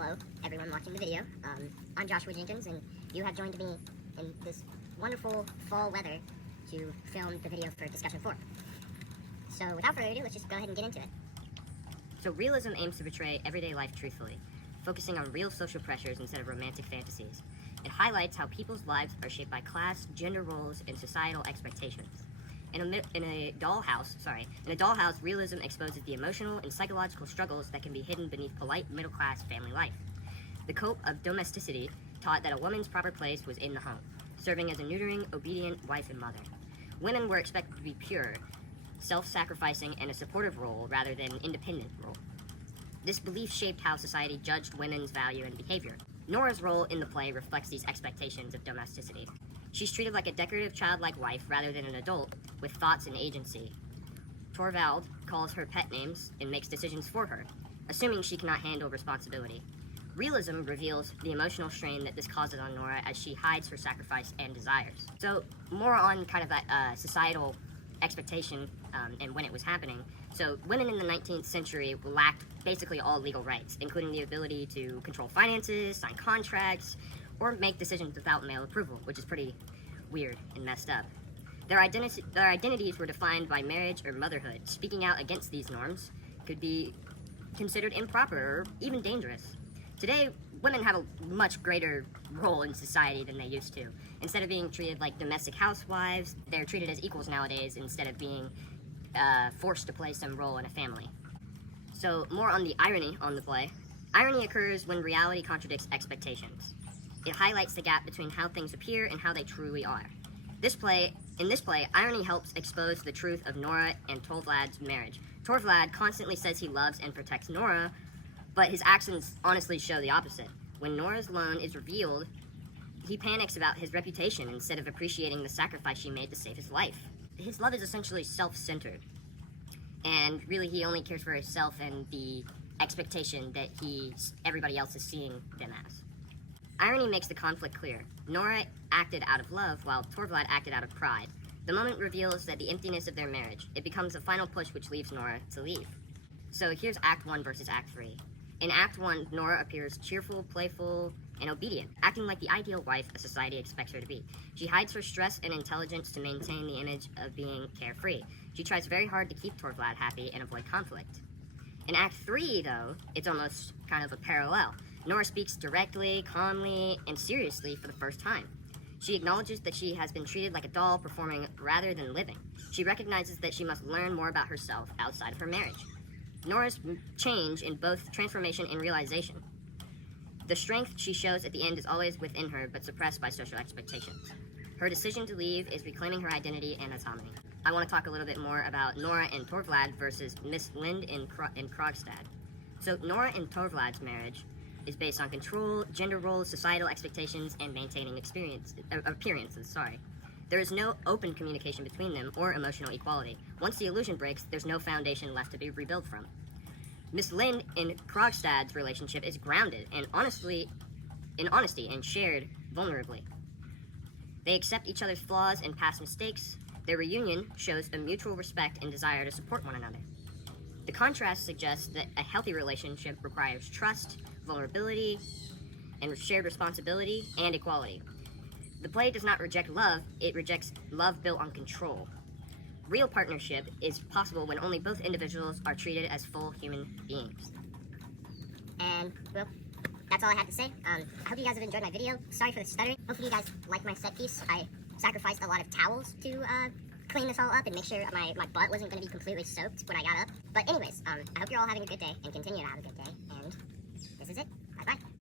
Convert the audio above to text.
Hello, everyone watching the video. I'm Joshua Jenkins, and you have joined me in this wonderful fall weather to film the video for discussion 4. So without further ado, let's just go ahead and get into it. So realism aims to portray everyday life truthfully, focusing on real social pressures instead of romantic fantasies. It highlights how people's lives are shaped by class, gender roles, and societal expectations. In a dollhouse, realism exposes the emotional and psychological struggles that can be hidden beneath polite middle-class family life. The code of domesticity taught that a woman's proper place was in the home, serving as a neutering, obedient wife and mother. Women were expected to be pure, self-sacrificing, and a supportive role rather than an independent role. This belief shaped how society judged women's value and behavior. Nora's role in the play reflects these expectations of domesticity. She's treated like a decorative childlike wife rather than an adult with thoughts and agency. Torvald calls her pet names and makes decisions for her, assuming she cannot handle responsibility. Realism reveals the emotional strain that this causes on Nora as she hides her sacrifice and desires. So more on kind of that societal expectation and when it was happening. So women in the 19th century lacked basically all legal rights, including the ability to control finances, sign contracts, or make decisions without male approval, which is pretty weird and messed up. Their identities were defined by marriage or motherhood. Speaking out against these norms could be considered improper or even dangerous. Today, women have a much greater role in society than they used to. Instead of being treated like domestic housewives, they're treated as equals nowadays instead of being forced to play some role in a family. So more on the irony on the play. Irony occurs when reality contradicts expectations. It highlights the gap between how things appear and how they truly are. In this play, irony helps expose the truth of Nora and Torvald's marriage. Torvald constantly says he loves and protects Nora, but his actions honestly show the opposite. When Nora's loan is revealed, he panics about his reputation instead of appreciating the sacrifice she made to save his life. His love is essentially self-centered, and really he only cares for himself and the expectation that everybody else is seeing them as. Irony makes the conflict clear. Nora acted out of love, while Torvald acted out of pride. The moment reveals that the emptiness of their marriage. It becomes the final push which leaves Nora to leave. So here's Act 1 versus Act 3. In Act 1, Nora appears cheerful, playful, and obedient, acting like the ideal wife a society expects her to be. She hides her stress and intelligence to maintain the image of being carefree. She tries very hard to keep Torvald happy and avoid conflict. In Act 3, though, it's almost kind of a parallel. Nora speaks directly, calmly, and seriously for the first time. She acknowledges that she has been treated like a doll, performing rather than living. She recognizes that she must learn more about herself outside of her marriage. Nora's change in both transformation and realization. The strength she shows at the end is always within her, but suppressed by social expectations. Her decision to leave is reclaiming her identity and autonomy. I want to talk a little bit more about Nora and Torvald versus Miss Lind in Krogstad. So Nora and Torvald's marriage is based on control, gender roles, societal expectations, and maintaining appearances. There is no open communication between them or emotional equality. Once the illusion breaks, there's no foundation left to be rebuilt from. Miss Lind in Krogstad's relationship is grounded in honesty and shared vulnerably. They accept each other's flaws and past mistakes. Their reunion shows a mutual respect and desire to support one another. The contrast suggests that a healthy relationship requires trust, vulnerability, and shared responsibility and equality. The play does not reject love, it rejects love built on control. Real partnership is possible when only both individuals are treated as full human beings. And, well, that's all I have to say. I hope you guys have enjoyed my video. Sorry for the stuttering. Hopefully you guys like my set piece. I sacrificed a lot of towels to clean this all up and make sure my butt wasn't going to be completely soaked when I got up. But anyways, I hope you're all having a good day and continue to have a good day. And this is it.